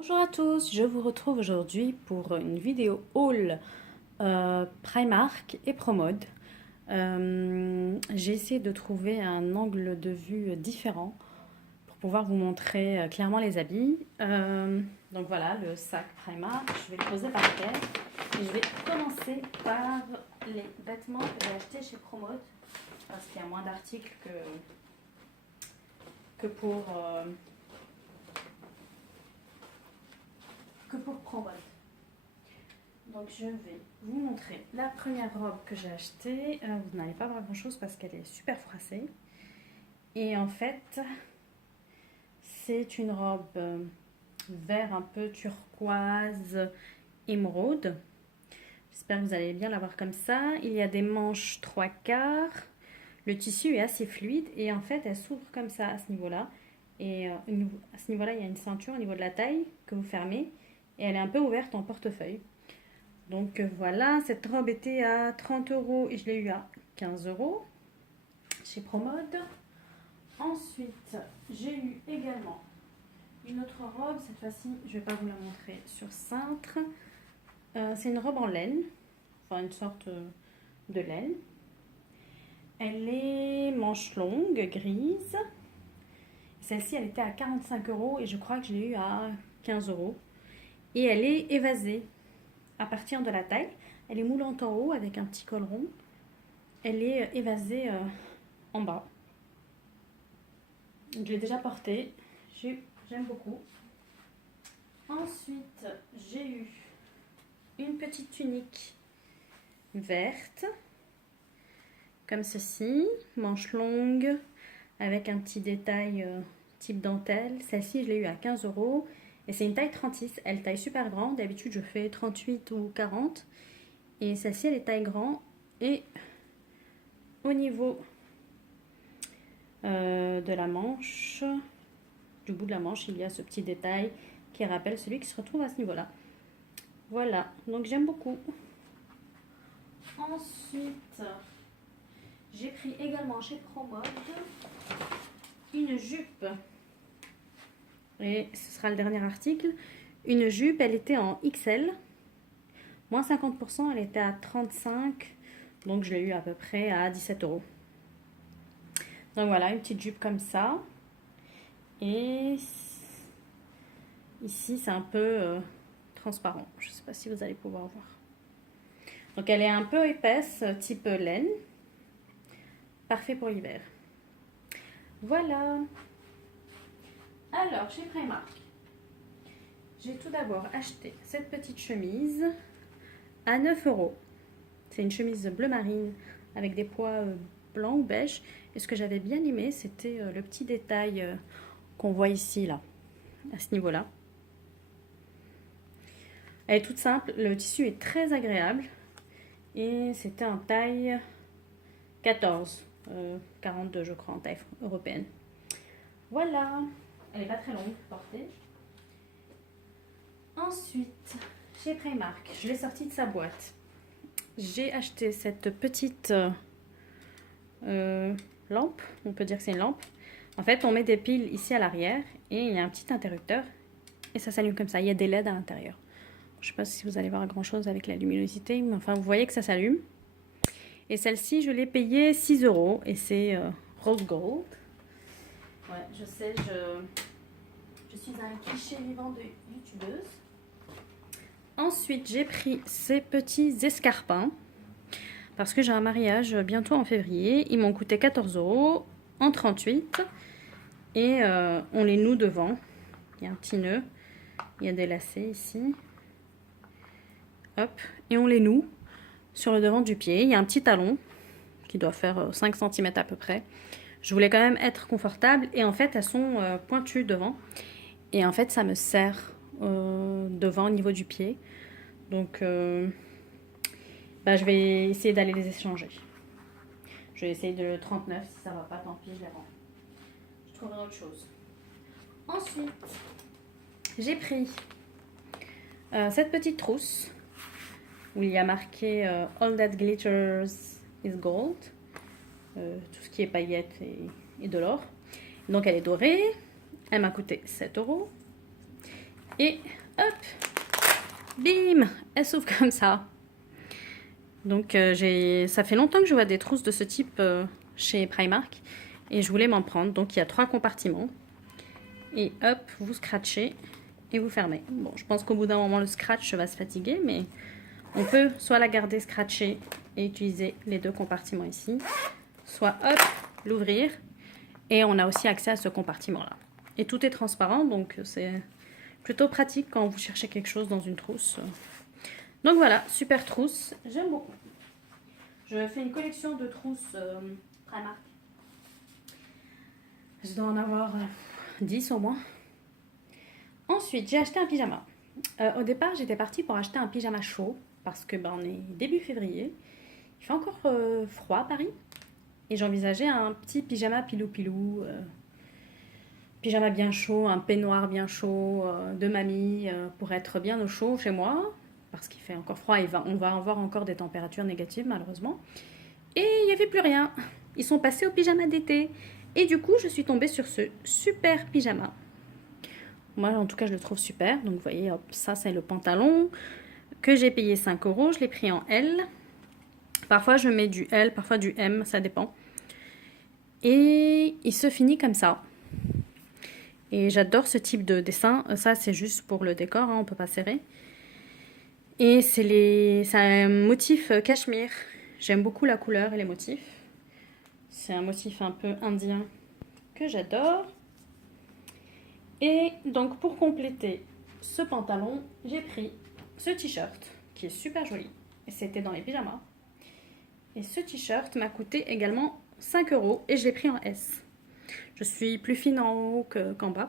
Bonjour à tous, je vous retrouve aujourd'hui pour une vidéo haul Primark et Promode. J'ai essayé de trouver un angle de vue différent pour pouvoir vous montrer clairement les habits. Donc voilà, le sac Primark, je vais le poser par terre et je vais commencer par les vêtements que j'ai achetés chez Promode parce qu'il y a moins d'articles que pour Promode. Donc je vais vous montrer la première robe que j'ai achetée. Vous n'allez pas voir grand chose parce qu'elle est super froissée. Et en fait, c'est une robe vert un peu turquoise émeraude. J'espère que vous allez bien la voir comme ça. Il y a des manches 3/4. Le tissu est assez fluide et en fait elle s'ouvre comme ça à ce niveau-là. Et à ce niveau-là, il y a une ceinture au niveau de la taille que vous fermez. Et elle est un peu ouverte en portefeuille. Donc voilà, cette robe était à 30 € et je l'ai eu à 15 € chez Promode. Ensuite, j'ai eu également une autre robe. Cette fois-ci, je ne vais pas vous la montrer sur cintre. C'est une robe en laine, enfin une sorte de laine. Elle est manche longue, grise. Celle-ci, elle était à 45 € et je crois que je l'ai eu à 15 €. Et elle est évasée à partir de la taille. Elle est moulante en haut avec un petit col rond. Elle est évasée en bas. Je l'ai déjà portée. J'aime beaucoup. Ensuite, j'ai eu une petite tunique verte, comme ceci, manche longue, avec un petit détail type dentelle. Celle-ci, je l'ai eu à 15 € et c'est une taille 36. Elle taille super grande. D'habitude, je fais 38 ou 40. Et celle-ci, elle est taille grand. Et au niveau de la manche, du bout de la manche, il y a ce petit détail qui rappelle celui qui se retrouve à ce niveau-là. Voilà, donc j'aime beaucoup. Ensuite, j'ai pris également chez Promode une jupe. Et ce sera le dernier article. Une jupe, elle était en XL. Moins 50%, elle était à 35. Donc je l'ai eu à peu près à 17 €. Donc voilà, une petite jupe comme ça. Et ici, c'est un peu transparent. Je ne sais pas si vous allez pouvoir voir. Donc elle est un peu épaisse, type laine. Parfait pour l'hiver. Voilà. Alors, chez Primark, j'ai tout d'abord acheté cette petite chemise à 9 €. C'est une chemise bleu marine avec des pois blancs ou beige. Et ce que j'avais bien aimé, c'était le petit détail qu'on voit ici, là, à ce niveau-là. Elle est toute simple, le tissu est très agréable. Et c'était en taille 14, 42 je crois, en taille européenne. Voilà, elle n'est pas très longue à porter. Ensuite, chez Primark, je l'ai sortie de sa boîte. J'ai acheté cette petite lampe, on peut dire que c'est une lampe. En fait, on met des piles ici à l'arrière et il y a un petit interrupteur et ça s'allume comme ça. Il y a des LED à l'intérieur. Je ne sais pas si vous allez voir grand chose avec la luminosité, mais enfin, vous voyez que ça s'allume. Et celle-ci, je l'ai payée 6 € et c'est rose gold. Ouais, je sais, je suis un cliché vivant de youtubeuse. Ensuite, j'ai pris ces petits escarpins parce que j'ai un mariage bientôt en février. Ils m'ont coûté 14 € en 38 et on les noue devant. Il y a un petit nœud, il y a des lacets ici. Hop, et on les noue sur le devant du pied. Il y a un petit talon qui doit faire 5 cm à peu près. Je voulais quand même être confortable et en fait elles sont pointues devant. Et en fait ça me serre devant au niveau du pied. Donc je vais essayer d'aller les échanger. Je vais essayer de le 39, si ça va pas, tant pis, je les rends. Je trouverai autre chose. Ensuite, j'ai pris cette petite trousse où il y a marqué All that glitters is gold. Tout ce qui est paillettes et de l'or. Donc elle est dorée. Elle m'a coûté 7 €. Et hop, bim, elle s'ouvre comme ça. Donc ça fait longtemps que je vois des trousses de ce type chez Primark. Et je voulais m'en prendre. Donc il y a 3 compartiments. Et hop, vous scratchez et vous fermez. Bon, je pense qu'au bout d'un moment, le scratch va se fatiguer. Mais on peut soit la garder scratchée et utiliser les 2 compartiments ici. Soit hop, l'ouvrir. Et on a aussi accès à ce compartiment-là. Et tout est transparent. Donc c'est plutôt pratique quand vous cherchez quelque chose dans une trousse. Donc voilà, super trousse. J'aime beaucoup. Je fais une collection de trousses Primark. Je dois en avoir 10 au moins. Ensuite, j'ai acheté un pyjama. Au départ, j'étais partie pour acheter un pyjama chaud parce que on est début février. Il fait encore froid à Paris. Et j'envisageais un petit pyjama pilou-pilou. Pyjama bien chaud, un peignoir bien chaud de mamie pour être bien au chaud chez moi. Parce qu'il fait encore froid et on va avoir encore des températures négatives malheureusement. Et il n'y avait plus rien. Ils sont passés au pyjama d'été. Et du coup, je suis tombée sur ce super pyjama. Moi, en tout cas, je le trouve super. Donc, vous voyez, hop, ça, c'est le pantalon que j'ai payé 5 €. Je l'ai pris en L. Parfois, je mets du L, parfois du M, ça dépend. Et il se finit comme ça. Et j'adore ce type de dessin. Ça, c'est juste pour le décor, hein, on ne peut pas serrer. Et c'est un motif cachemire. J'aime beaucoup la couleur et les motifs. C'est un motif un peu indien que j'adore. Et donc pour compléter ce pantalon, j'ai pris ce t-shirt qui est super joli. Et c'était dans les pyjamas. Et ce t-shirt m'a coûté également 5 € et je l'ai pris en S. Je suis plus fine en haut qu'en bas.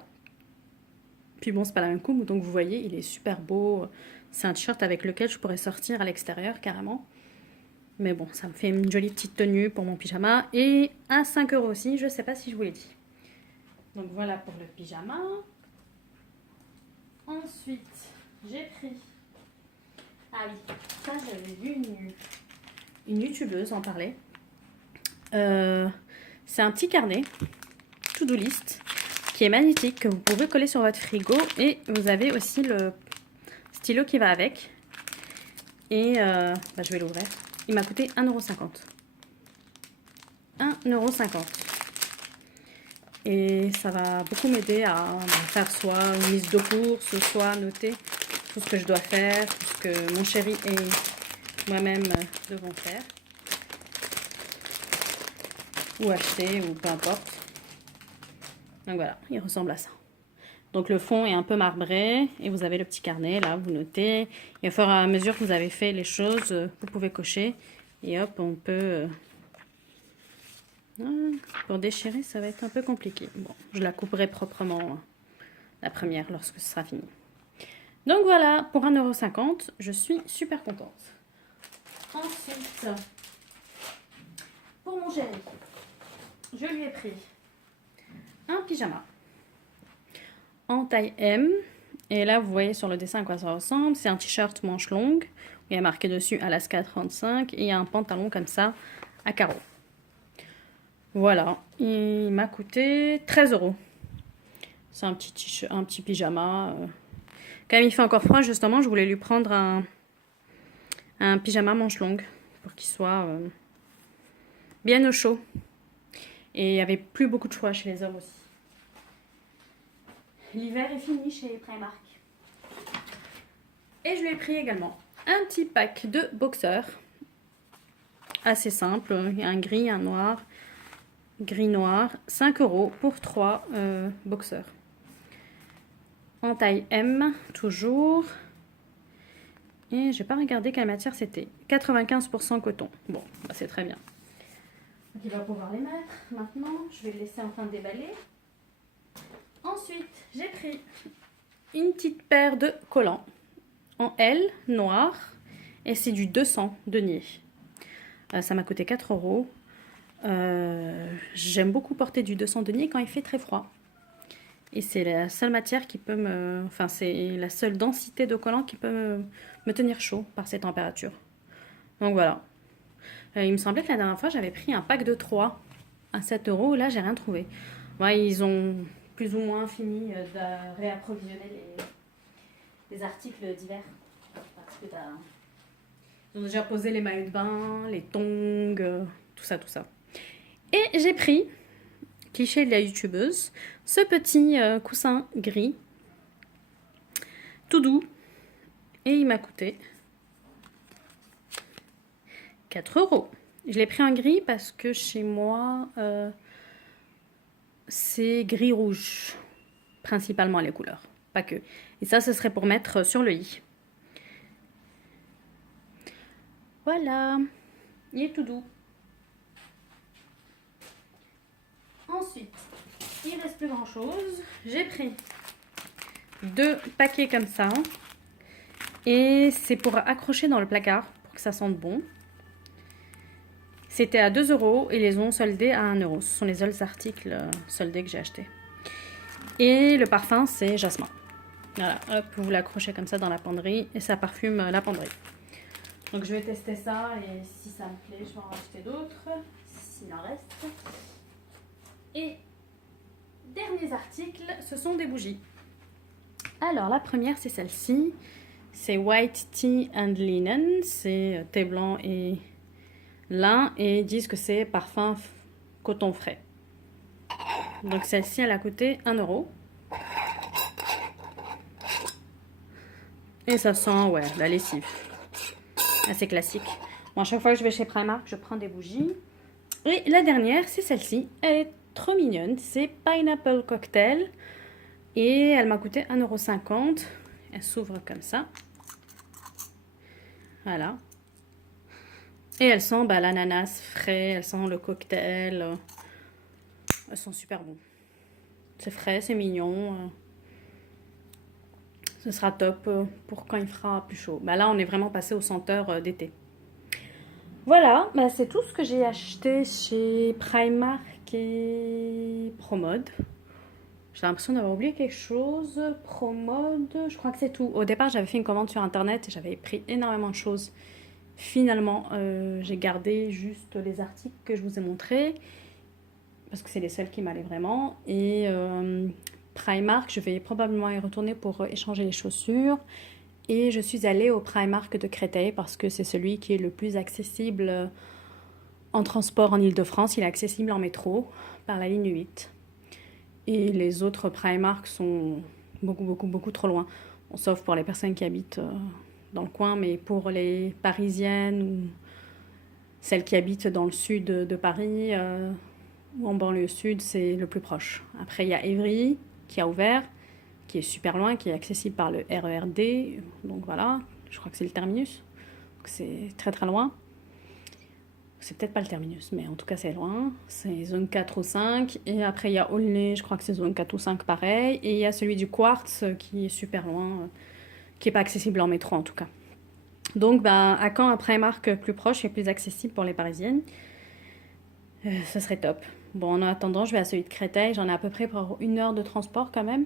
Puis bon, c'est pas la même coupe, donc vous voyez, il est super beau. C'est un t-shirt avec lequel je pourrais sortir à l'extérieur carrément. Mais bon, ça me fait une jolie petite tenue pour mon pyjama. Et à 5 € aussi, je ne sais pas si je vous l'ai dit. Donc voilà pour le pyjama. Ensuite, j'ai pris... Ah oui, ça j'avais vu une youtubeuse en parler. C'est un petit carnet, to-do list, qui est magnifique, que vous pouvez coller sur votre frigo. Et vous avez aussi le stylo qui va avec. Et je vais l'ouvrir. Il m'a coûté 1,50 €. 1,50 €. Et ça va beaucoup m'aider à faire soit une liste de courses, soit noter tout ce que je dois faire, tout ce que mon chéri et moi-même devons faire. Ou acheter, ou peu importe. Donc voilà, il ressemble à ça. Donc le fond est un peu marbré et vous avez le petit carnet, là, vous notez. Et au fur et à mesure que vous avez fait les choses, vous pouvez cocher. Et hop, on peut... pour déchirer, ça va être un peu compliqué. Bon, je la couperai proprement la première lorsque ce sera fini. Donc voilà, pour 1,50 €, je suis super contente. Ensuite, pour mon chéri, je lui ai pris un pyjama en taille M. Et là, vous voyez sur le dessin à quoi ça ressemble. C'est un t-shirt manche longue. Il y a marqué dessus Alaska 35. Et il y a un pantalon comme ça à carreaux. Voilà. Il m'a coûté 13 €. C'est un petit pyjama. Comme il fait encore froid, justement, je voulais lui prendre un pyjama manche longue. Pour qu'il soit bien au chaud. Et il n'y avait plus beaucoup de choix chez les hommes aussi. L'hiver est fini chez Primark. Et je lui ai pris également un petit pack de boxers. Assez simple. Il y a un gris, un noir. Gris-noir. 5 € pour 3 boxers. En taille M, toujours. Et j'ai pas regardé quelle matière c'était. 95% coton. Bon, bah c'est très bien. Donc il va pouvoir les mettre. Maintenant, je vais le laisser en train de déballer. Ensuite, j'ai pris une petite paire de collants en L, noir, et c'est du 200 deniers. Ça m'a coûté 4 €. J'aime beaucoup porter du 200 deniers quand il fait très froid. Et c'est la seule matière qui peut me... Enfin, c'est la seule densité de collant qui peut me tenir chaud par ces températures. Donc voilà. Il me semblait que la dernière fois, j'avais pris un pack de 3 à 7 €. Là, j'ai rien trouvé. Ouais, ils ont plus ou moins fini de réapprovisionner des articles d'hiver. Parce que ils ont déjà posé les maillots de bain, les tongs, tout ça, tout ça. Et j'ai pris, cliché de la youtubeuse, ce petit coussin gris, tout doux. Et il m'a coûté 4 €. Je l'ai pris en gris parce que chez moi, c'est gris-rouge, principalement les couleurs, pas que. Et ça, ce serait pour mettre sur le lit. Voilà, il est tout doux. Ensuite, il ne reste plus grand chose. J'ai pris 2 paquets comme ça. Et c'est pour accrocher dans le placard, pour que ça sente bon. C'était à 2 € et ils les ont soldés à 1 €. Ce sont les seuls articles soldés que j'ai achetés. Et le parfum, c'est jasmin. Voilà, hop, vous l'accrochez comme ça dans la penderie et ça parfume la penderie. Donc je vais tester ça et si ça me plaît, je vais en acheter d'autres, s'il en reste. Et derniers articles, ce sont des bougies. Alors la première, c'est celle-ci. C'est White Tea and Linen, c'est thé blanc et lin et ils disent que c'est parfum coton frais. Donc celle-ci, elle a coûté 1 €. Et ça sent, ouais, la lessive. Assez classique. Bon, à chaque fois que je vais chez Primark, je prends des bougies. Et la dernière, c'est celle-ci. Elle est trop mignonne. C'est Pineapple Cocktail. Et elle m'a coûté 1,50 €. Elle s'ouvre comme ça. Voilà. Et elle sent l'ananas frais. Elle sent le cocktail. Elles sont super bons. C'est frais, c'est mignon. Ce sera top pour quand il fera plus chaud. Là, on est vraiment passé aux senteurs d'été. Voilà, c'est tout ce que j'ai acheté chez Primark et Promode. J'ai l'impression d'avoir oublié quelque chose. Promode, je crois que c'est tout. Au départ, j'avais fait une commande sur Internet et j'avais pris énormément de choses. Finalement, j'ai gardé juste les articles que je vous ai montrés parce que c'est les seuls qui m'allaient vraiment. Et Primark, je vais probablement y retourner pour échanger les chaussures. Et je suis allée au Primark de Créteil parce que c'est celui qui est le plus accessible en transport en Île-de-France. Il est accessible en métro par la ligne 8. Et les autres Primark sont beaucoup trop loin. Bon, sauf pour les personnes qui habitent dans le coin, mais pour les Parisiennes ou celles qui habitent dans le sud de Paris ou en banlieue sud, c'est le plus proche. Après, il y a Évry qui a ouvert, qui est super loin, qui est accessible par le RERD. Donc voilà, je crois que c'est le terminus. Donc c'est très loin. C'est peut-être pas le terminus, mais en tout cas c'est loin. C'est zone 4 ou 5. Et après il y a Aulnay, je crois que c'est zone 4 ou 5 pareil. Et il y a celui du Quartz qui est super loin, qui n'est pas accessible en métro en tout cas. Donc à Caen, un Primark plus proche et plus accessible pour les Parisiennes, ce serait top. Bon, en attendant, je vais à celui de Créteil. J'en ai à peu près pour 1 heure de transport quand même.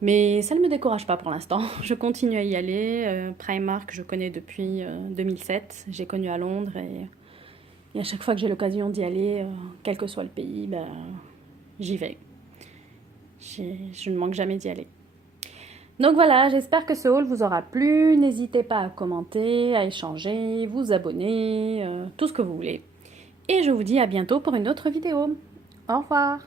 Mais ça ne me décourage pas pour l'instant. Je continue à y aller. Primark, je connais depuis 2007. J'ai connu à Londres et à chaque fois que j'ai l'occasion d'y aller, quel que soit le pays, j'y vais. Je ne manque jamais d'y aller. Donc voilà, j'espère que ce haul vous aura plu. N'hésitez pas à commenter, à échanger, vous abonner, tout ce que vous voulez. Et je vous dis à bientôt pour une autre vidéo. Au revoir!